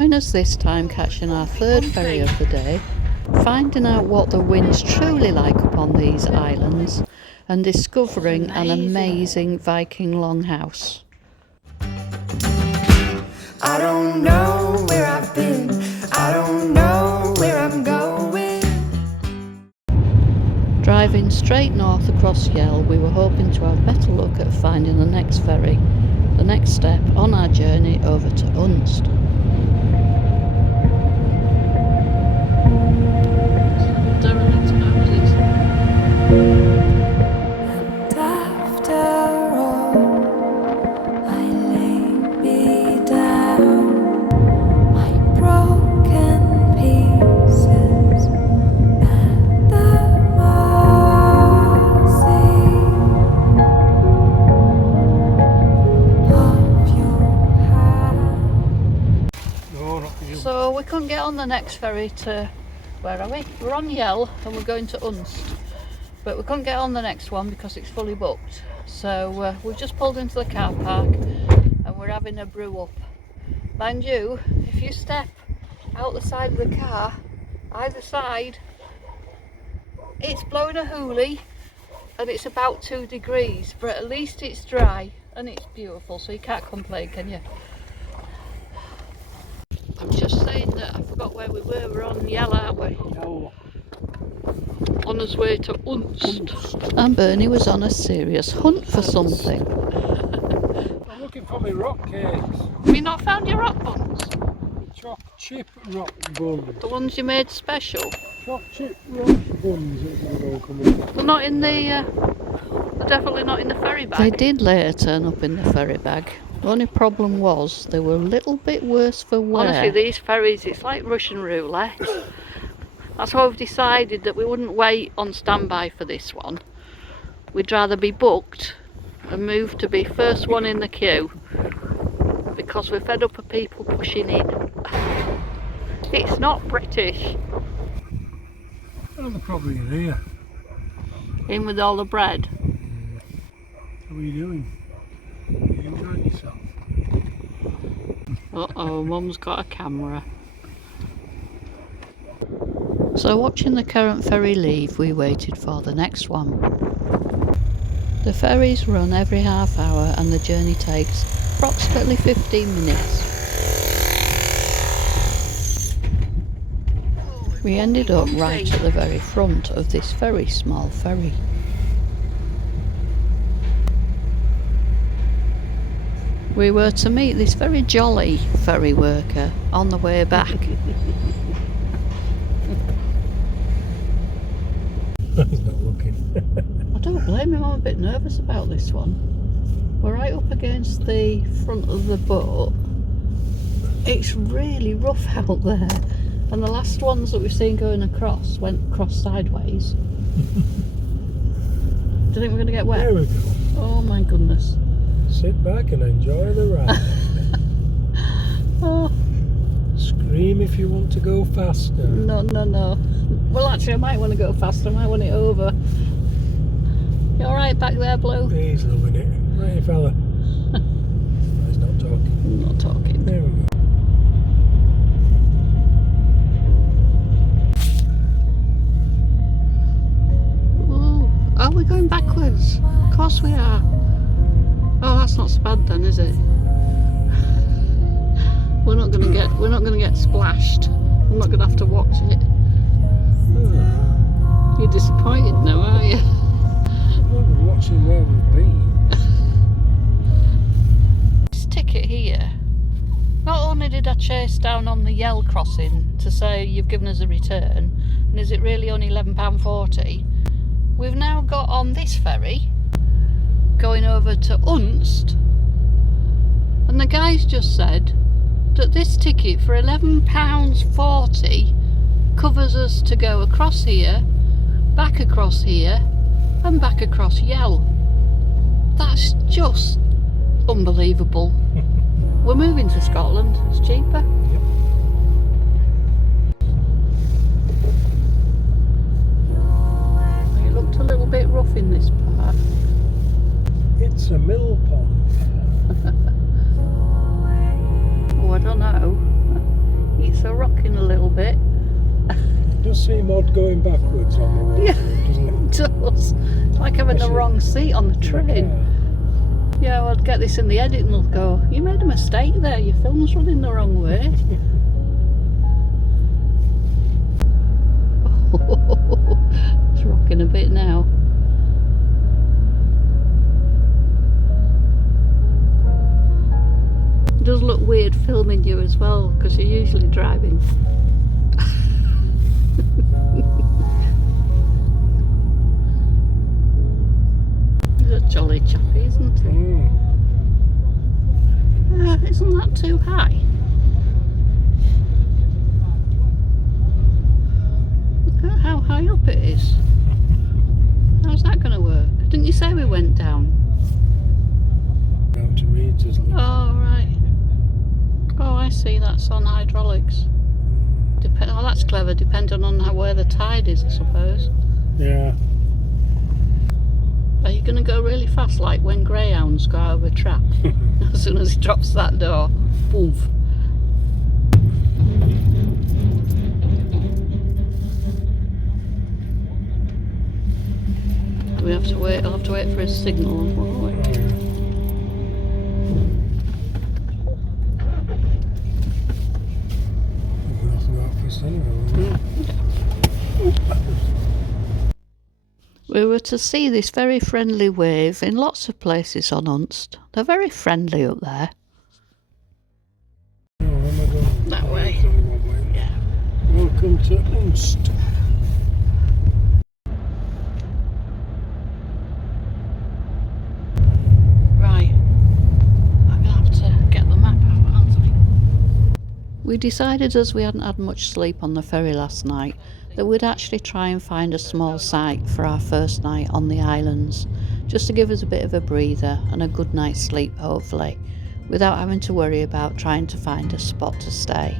Join us this time catching our third ferry of the day, finding out what the wind's truly like upon these islands and discovering an amazing Viking longhouse. I don't know where I've been, I don't know where I'm going. Driving straight north across Yell, we were hoping to have better luck at finding the next ferry, the next step on our journey over to Unst. And after all, I lay me down, my broken pieces at the mercy of your hand. No, not for you. So we couldn't get on the next ferry to, where are we? We're on Yell and we're going to Unst, but we couldn't get on the next one because it's fully booked. So we've just pulled into the car park and we're having a brew up. Mind you, if you step out the side of the car, either side, it's blowing a hoolie and it's about 2 degrees, but at least it's dry and it's beautiful, so you can't complain, can you? I'm just saying that I forgot where we were. We're on Yell, aren't we? No. On his way to Unst. And Bernie was on a serious hunt for something. I'm looking for my rock cakes. Have you not found your rock buns? Choc chip rock buns. The ones you made special? Choc chip rock buns. They're not in the... they're definitely not in the ferry bag. They did later turn up in the ferry bag. The only problem was they were a little bit worse for wear. Honestly, these ferries, it's like Russian roulette. That's why we've decided that we wouldn't wait on standby for this one. We'd rather be booked and move to be first one in the queue, because we're fed up of people pushing in. It's not British. Well, they're probably in here. In with all the bread. How are you doing? Are you enjoying yourself? Uh-oh, Mum's got a camera. So watching the current ferry leave, we waited for the next one. The ferries run every half hour and the journey takes approximately 15 minutes. We ended up right at the very front of this very small ferry. We were to meet this very jolly ferry worker on the way back. He's not looking. I don't blame him, I'm a bit nervous about this one. We're right up against the front of the boat. It's really rough out there. And the last ones that we've seen going across went across sideways. Do you think we're going to get wet? There we go. Oh my goodness. Sit back and enjoy the ride. Oh. Scream if you want to go faster. No, no, no. Well, actually, I might want to go faster. I might want it over. You alright back there, Blue? He's loving it. Right, fella. No, he's not talking. I'm not talking. There we go. Oh, are we going backwards? Of course we are. Oh, that's not so bad then, is it? We're not gonna get splashed. I'm not gonna have to watch it. You're disappointed now, are you? Well, we're watching where we've been. This ticket here. Not only did I chase down on the Yell crossing to say you've given us a return, and is it really only £11.40? We've now got on this ferry going over to Unst, and the guys just said that this ticket for £11.40 covers us to go across here, back across here, and back across Yell. That's just unbelievable. We're moving to Scotland, it's cheaper. Yep. It looked a little bit rough in this part. It's a mill pond. Oh, I don't know. bit. It does seem odd going backwards on the way Yeah, through, doesn't it? it does. It's like having the Especially wrong seat on the in a train. car. Yeah, I'll get this in the edit and they'll go, you made a mistake there, your film's running the wrong way. It's rocking a bit now. It does look weird filming you as well, because you're usually driving. He's a jolly chappy, isn't he? Isn't that too high? Look at how high up it is. How's that going to work? Didn't you say we went down? Down to meters. Look. Oh, right. Oh, I see, that's on hydraulics. Oh, that's clever, depending on where the tide is, I suppose. Yeah. Are you going to go really fast, like when greyhounds go out of a trap? As soon as he drops that door, boom. We have to wait. I'll have to wait for his signal, won't we? We've nothing out for us anyway. We were to see this very friendly wave in lots of places on Unst. They're very friendly up there. Oh, where am I going? That way. It's only one way. Yeah. Welcome to Unst. Right. I'm going to have to get the map out, aren't I? We decided, as we hadn't had much sleep on the ferry last night, that we'd actually try and find a small site for our first night on the islands, just to give us a bit of a breather and a good night's sleep, hopefully, without having to worry about trying to find a spot to stay.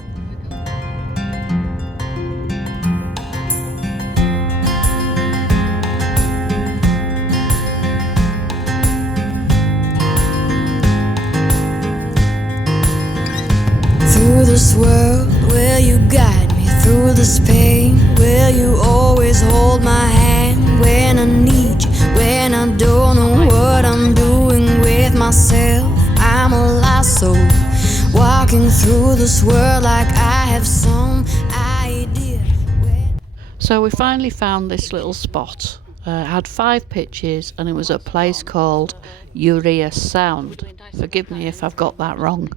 Through this world, will you guide me through this pain? Will you always hold my hand when I need you? When I don't know what I'm doing with myself, I'm a lost soul, walking through this world like I have some idea. So we finally found this little spot. It had 5 pitches and it was a place called Urea Sound. Forgive me if I've got that wrong.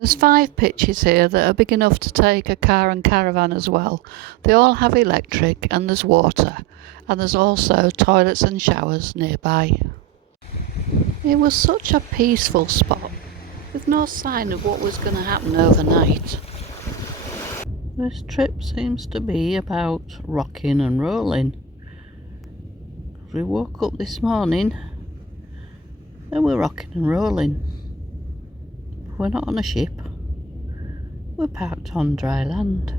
There's 5 pitches here that are big enough to take a car and caravan as well. They all have electric and there's water, and there's also toilets and showers nearby. It was such a peaceful spot, with no sign of what was going to happen overnight. This trip seems to be about rocking and rolling. We woke up this morning and we're rocking and rolling. We're not on a ship. We're parked on dry land.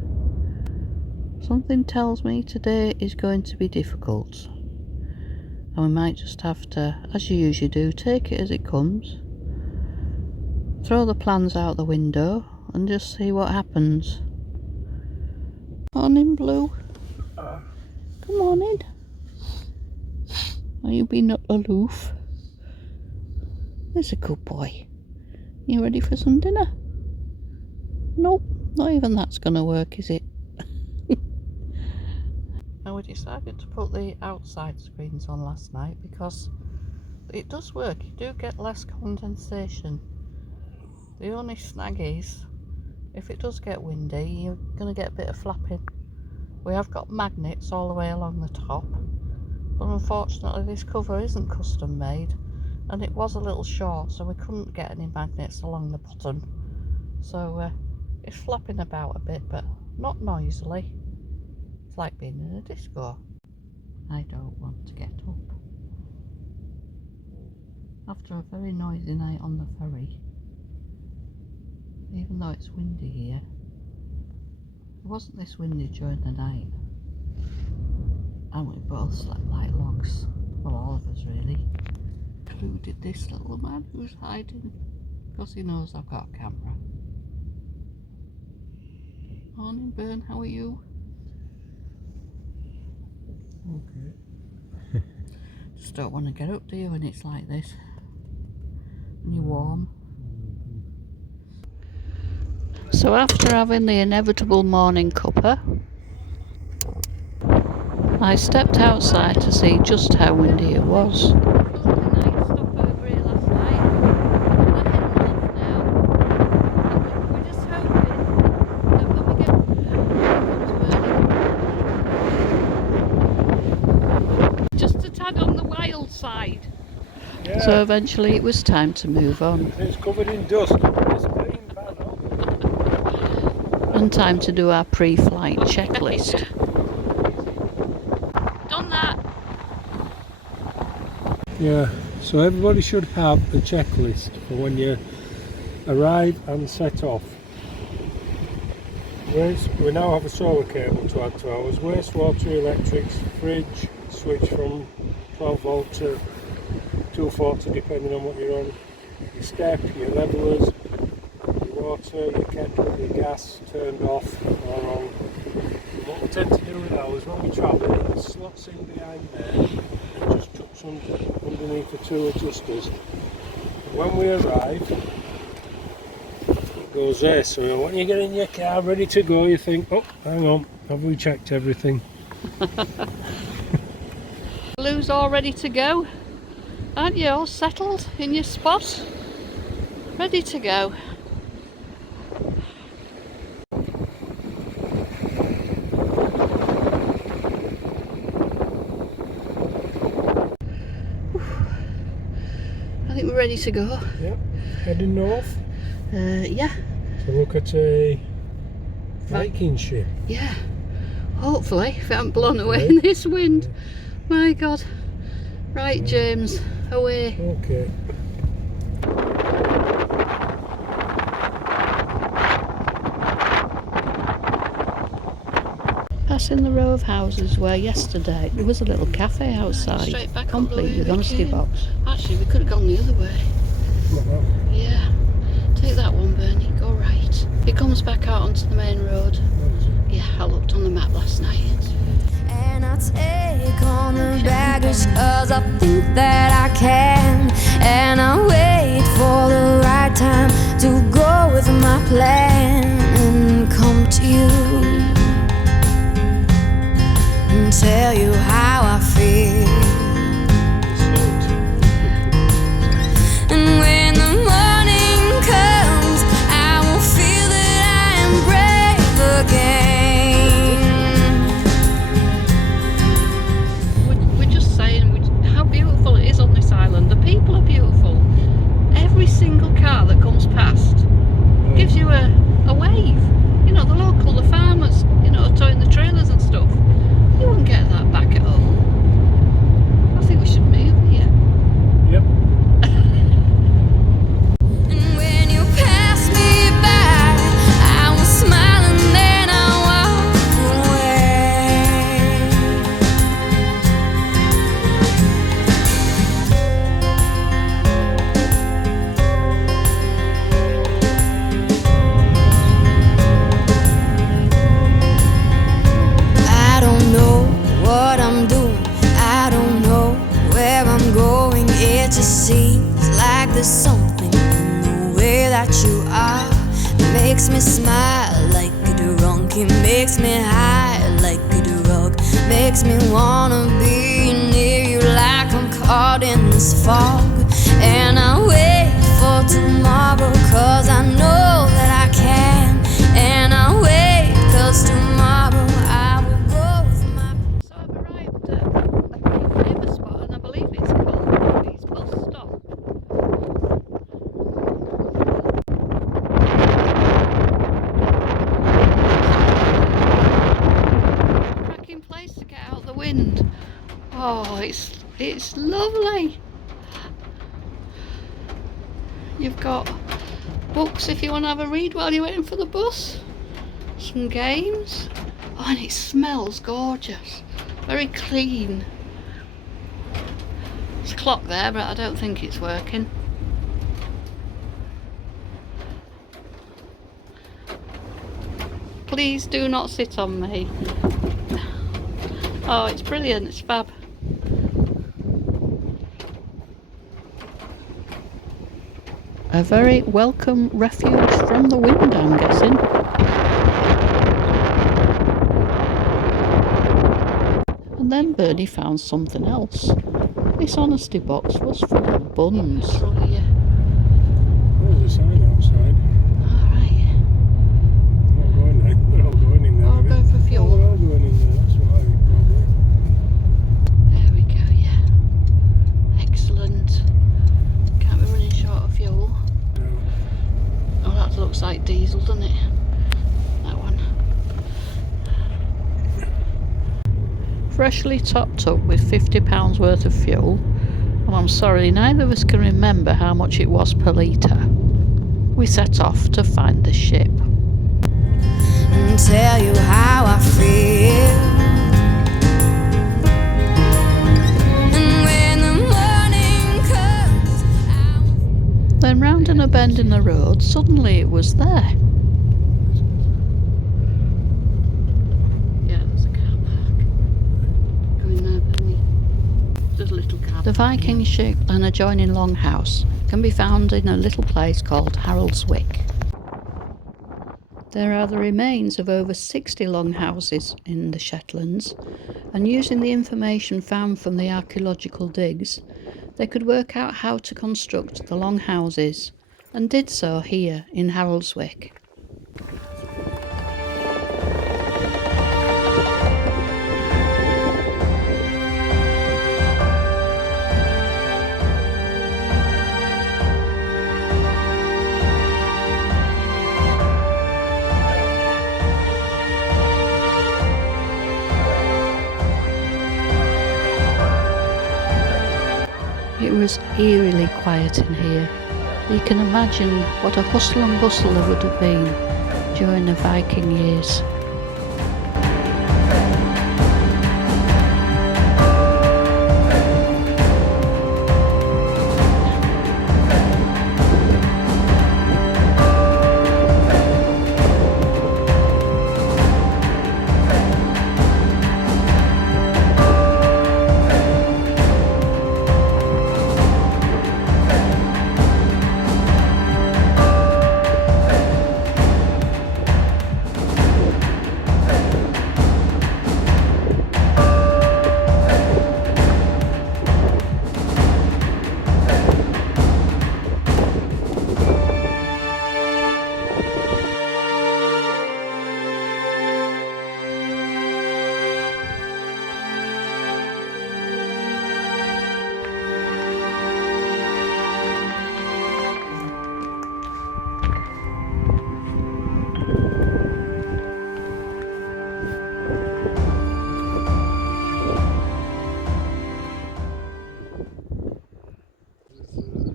Something tells me today is going to be difficult. And we might just have to, as you usually do, take it as it comes. Throw the plans out the window and just see what happens. Morning, Blue. Come on in. Are you being aloof? There's a good boy. You ready for some dinner? Nope, not even that's gonna work, is it? And we decided to put the outside screens on last night because it does work. You do get less condensation. The only snag is, if it does get windy, you're gonna get a bit of flapping. We have got magnets all the way along the top, but unfortunately this cover isn't custom made. And it was a little short, so we couldn't get any magnets along the bottom. So it's flapping about a bit, but not noisily. It's like being in a disco. I don't want to get up. After a very noisy night on the ferry, even though it's windy here, it wasn't this windy during the night. And we both slept like logs. Well, all of us really. Included this little man who's hiding because he knows I've got a camera. Morning, Bern. How are you? Okay. Just don't want to get up, do you, when it's like this? And you're warm. So after having the inevitable morning cuppa, I stepped outside to see just how windy it was. Just a tad on the wild side. Yeah. So eventually it was time to move on. It's covered in dust. It's clean panel. And time to do our pre-flight checklist. Done that. Yeah, so everybody should have a checklist for when you arrive and set off. We now have a solar cable to add to ours, wastewater, electrics, fridge, switch from 12 volt to 240 depending on what you're on, your step, your levelers, your water, your kettle, your gas turned off or on. And what we tend to do with ours when we travel, it slots in behind there and just tucks underneath the two adjusters. When we arrive, it goes there, so when you get in your car ready to go, you think, oh, hang on, have we checked everything? Lou's all ready to go. Aren't you all settled in your spot? Ready to go. I think we're ready to go. Yep, heading north. Yeah. To look at a Viking ship. Yeah. Hopefully, if it hasn't blown away in this wind. My God. Right, James, away. Okay. Passing the row of houses where yesterday there was a little cafe outside, Straight back complete with on the way honesty we came. box. Actually, we could have gone the other way. Yeah. Take that one, Bernie. Go right. It comes back out onto the main road. Yeah, I looked on the map last night. And I take on the baggage cause I think that I can. And I wait for the right time to go with my plan and come to you and tell you how I feel. And when the morning comes, I will feel that I am brave again. We're just saying how beautiful it is on this island. The people are beautiful. Every single car that comes past gives you a wave. You know, the farmers, you know, towing the trailers and stuff. You wouldn't get that back at home. I think we should move here. Yep. And when you pass me by, I will smile and then I'll walk I don't know what I'm doing, I don't know where I'm going. It just seems like there's something in the way that you are that makes me smile like a drunk. It makes me high like a drug. Makes me wanna be near you like I'm caught in this fog. And I wait for tomorrow cause I know that I can. And I wait cause tomorrow I will go with my... So I've arrived at a pretty famous spot, and I believe it's called Ferry's bus stop. Cracking place to get out the wind. Oh, it's lovely. You've got books if you want to have a read while you're waiting for the bus. Some games. Oh, and it smells gorgeous. Very clean. There's a clock there, but I don't think it's working. Please do not sit on me. Oh, it's brilliant, it's fab. A very welcome refuge from the wind, I'm guessing. And then Bernie found something else. This honesty box was full of buns. There's a sign outside. Alright. They're all going there. They're all going in there. All going for fuel. They're all going in there, that's why, probably. There we go, yeah. Excellent. Can't be running short of fuel. No. Oh, that looks like diesel, doesn't it? That one. Freshly topped up with £50 worth of fuel. And I'm sorry, neither of us can remember how much it was per litre. We set off to find the ship. And tell you how I feel. And when the morning comes, Then rounding a bend in the road, suddenly it was there. Yeah, there's a car park. Go in there, Penny. There's a little car. The Viking ship and adjoining longhouse can be found in a little place called Haroldswick. There are the remains of over 60 longhouses in the Shetlands, and using the information found from the archaeological digs, they could work out how to construct the longhouses, and did so here in Haroldswick. It was eerily quiet in here. You can imagine what a hustle and bustle there would have been during the Viking years.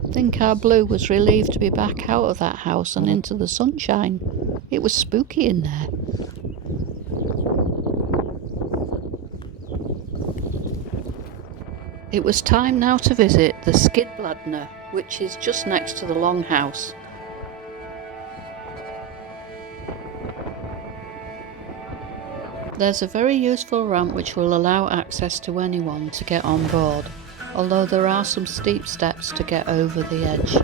I think our Blue was relieved to be back out of that house and into the sunshine. It was spooky in there. It was time now to visit the Skidbladner, which is just next to the longhouse. There's a very useful ramp which will allow access to anyone to get on board, although there are some steep steps to get over the edge.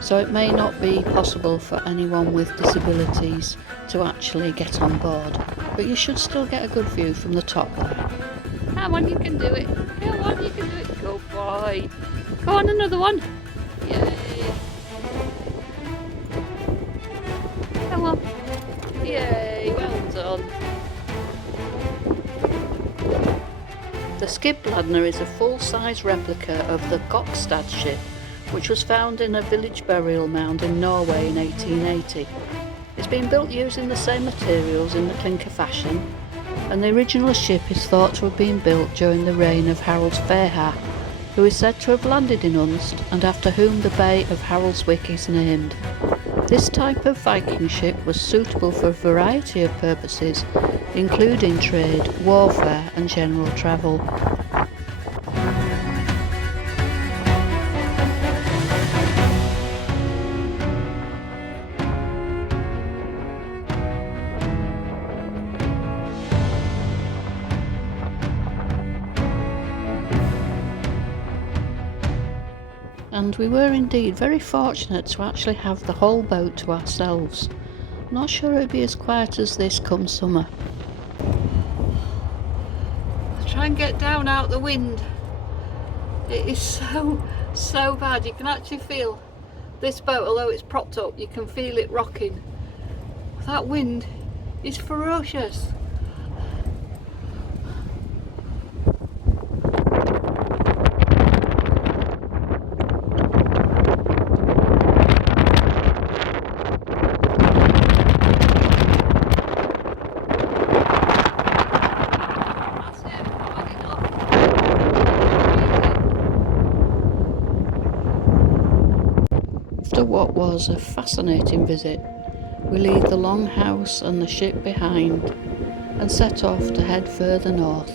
So it may not be possible for anyone with disabilities to actually get on board, but you should still get a good view from the top there. Come on, you can do it. Come on, you can do it. Good boy. Go on, another one. Yay. Come on. Yay, well done. The Skidbladner is a full-size replica of the Gokstad ship, which was found in a village burial mound in Norway in 1880. It's been built using the same materials in the clinker fashion, and the original ship is thought to have been built during the reign of Harald Fairha, who is said to have landed in Unst and after whom the Bay of Haroldswick is named. This type of Viking ship was suitable for a variety of purposes, including trade, warfare and general travel. and we were indeed very fortunate to actually have the whole boat to ourselves. Not sure it'd be as quiet as this come summer. I'll try and get down out the wind. It is so bad. You can actually feel this boat, although it's propped up, you can feel it rocking. That wind is ferocious. After what was a fascinating visit, we leave the longhouse and the ship behind and set off to head further north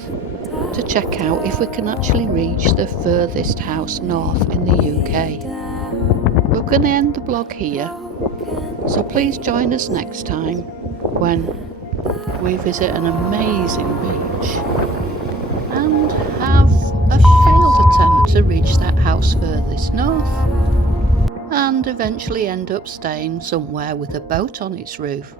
to check out if we can actually reach the furthest house north in the UK. We're going to end the blog here, so please join us next time when we visit an amazing beach and have a failed attempt to reach that house furthest north, and eventually end up staying somewhere with a boat on its roof.